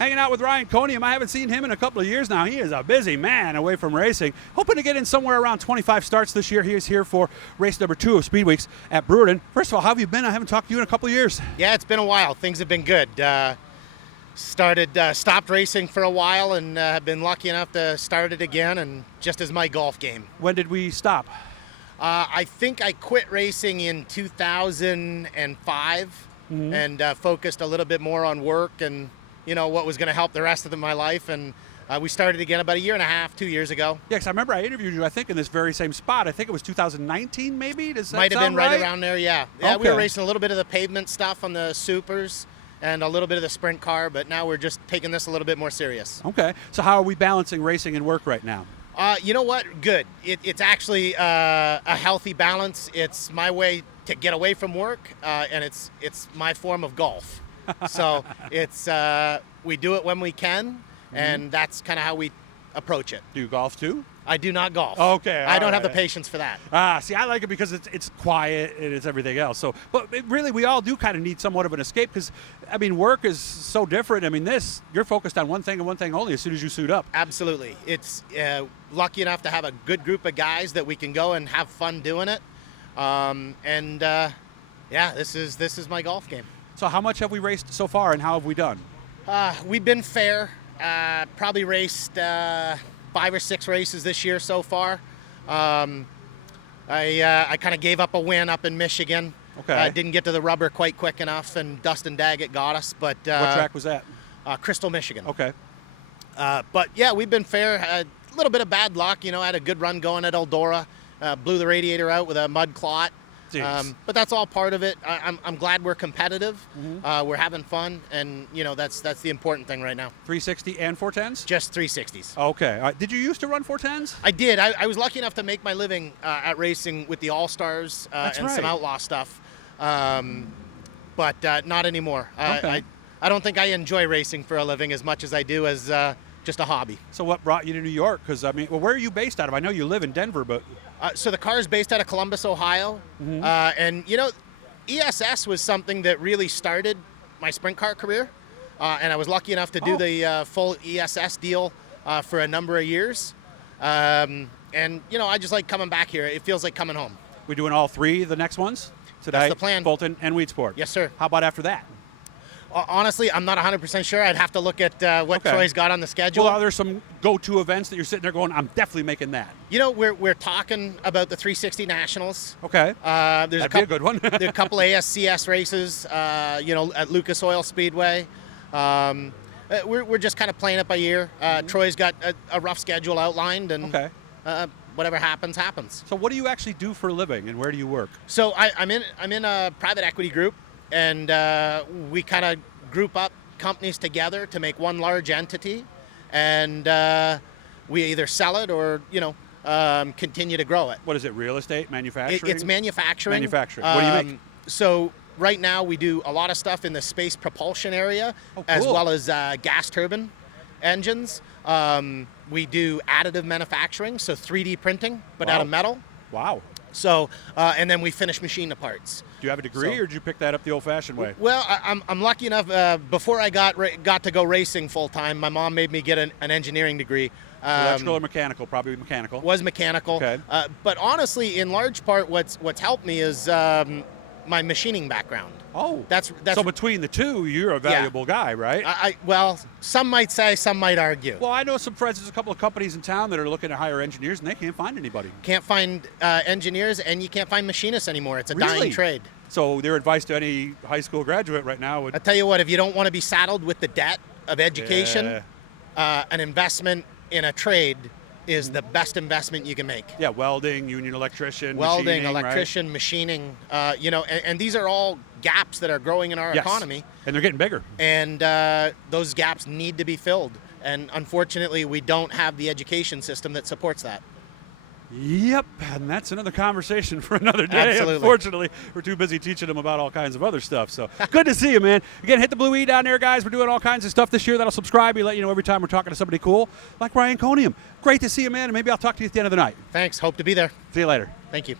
Hanging out with Ryan Coniam. I haven't seen him in a couple of years now. He is a busy man away from racing. Hoping to get in somewhere around 25 starts this year. He is here for race number 2 of Speedweeks at Brewerton. First of all, how have you been? I haven't talked to you in a couple of years. Yeah, it's been a while. Things have been good. Stopped racing for a while and have been lucky enough to start it again, and just as my golf game. When did we stop? I think I quit racing in 2005 and focused a little bit more on work and what was going to help the rest of my life. And we started again about a year and a half, 2 years ago. Yeah, because I remember I interviewed you, I think, in this very same spot. I think it was 2019, maybe? Does that Might have been sound right around there, yeah. Yeah, okay. We were racing a little bit of the pavement stuff on the supers and a little bit of the sprint car, but now we're just taking this a little bit more serious. Okay. So how are we balancing racing and work right now? You know what? Good. It's actually a healthy balance. It's my way to get away from work, and it's my form of golf. So we do it when we can, and that's kind of how we approach it. Do you golf too? I do not golf. Okay. I don't have the patience for that. See, I like it because it's quiet and it's everything else. So, but really, we all do kind of need somewhat of an escape because, I mean, work is so different. I mean, you're focused on one thing and one thing only as soon as you suit up. Absolutely. It's lucky enough to have a good group of guys that we can go and have fun doing it. Yeah, this is my golf game. So how much have we raced so far and how have we done? We've been fair. Probably raced 5 or 6 races this year so far. I kind of gave up a win up in Michigan. Okay. Didn't get to the rubber quite quick enough, and Dustin Daggett got us. But what track was that? Crystal, Michigan. Okay. But yeah, we've been fair. A little bit of bad luck. I had a good run going at Eldora. Blew the radiator out with a mud clot. But that's all part of it. I'm glad we're competitive. We're having fun, and that's the important thing right now. 360 and 410s? Just 360s. Okay. Did you used to run 410s? I did. I was lucky enough to make my living at racing with the All-Stars and some outlaw stuff, but not anymore. Okay. I don't think I enjoy racing for a living as much as I do as just a hobby. So what brought you to New York? Because, I mean, where are you based out of? I know you live in Denver, but... So the car is based out of Columbus, Ohio. And, ESS was something that really started my sprint car career. And I was lucky enough to do the full ESS deal for a number of years. And, I just like coming back here. It feels like coming home. We're doing all 3 the next ones? Today, that's the plan. Fulton and Weedsport. Yes, sir. How about after that? Honestly, I'm not 100% sure. I'd have to look at what Troy's got on the schedule. Well, are there some go-to events that you're sitting there going, I'm definitely making that? We're talking about the 360 Nationals. Okay. That'd be a good one. There's a couple ASCS races, at Lucas Oil Speedway. We're just kind of playing it by ear. Troy's got a rough schedule outlined, and whatever happens, happens. So what do you actually do for a living, and where do you work? So I'm in a private equity group, and we kind of group up companies together to make one large entity, and we either sell it or continue to grow it. What is it? Real estate, manufacturing? It's manufacturing. Manufacturing. What do you make? So right now we do a lot of stuff in the space propulsion area, as well as gas turbine engines. We do additive manufacturing, so 3D printing, but out of metal. Wow. So, and then we finish machine the parts. Do you have a degree, or did you pick that up the old-fashioned way? Well, I'm lucky enough. Before I got to go racing full time, my mom made me get an engineering degree. Electrical or mechanical? Probably mechanical. Was mechanical. Okay. But honestly, in large part, what's helped me is my machining background. Oh. That's so between the two, you're a valuable guy, right? Well, some might say, some might argue. Well, I know some friends. There's a couple of companies in town that are looking to hire engineers, and they can't find anybody. Can't find engineers, and you can't find machinists anymore. It's a dying trade. So their advice to any high school graduate right now would... I tell you what, if you don't want to be saddled with the debt of education, an investment in a trade is the best investment you can make. Yeah, welding, union electrician, machining, and these are all gaps that are growing in our economy. And they're getting bigger. And those gaps need to be filled. And unfortunately, we don't have the education system that supports that. Yep, and that's another conversation for another day. Absolutely. Unfortunately, we're too busy teaching them about all kinds of other stuff. So good to see you, man. Again, hit the blue E down there, guys. We're doing all kinds of stuff this year that'll subscribe you, let you know every time we're talking to somebody cool, like Ryan Coniam. Great to see you, man, and maybe I'll talk to you at the end of the night. Thanks. Hope to be there. See you later. Thank you.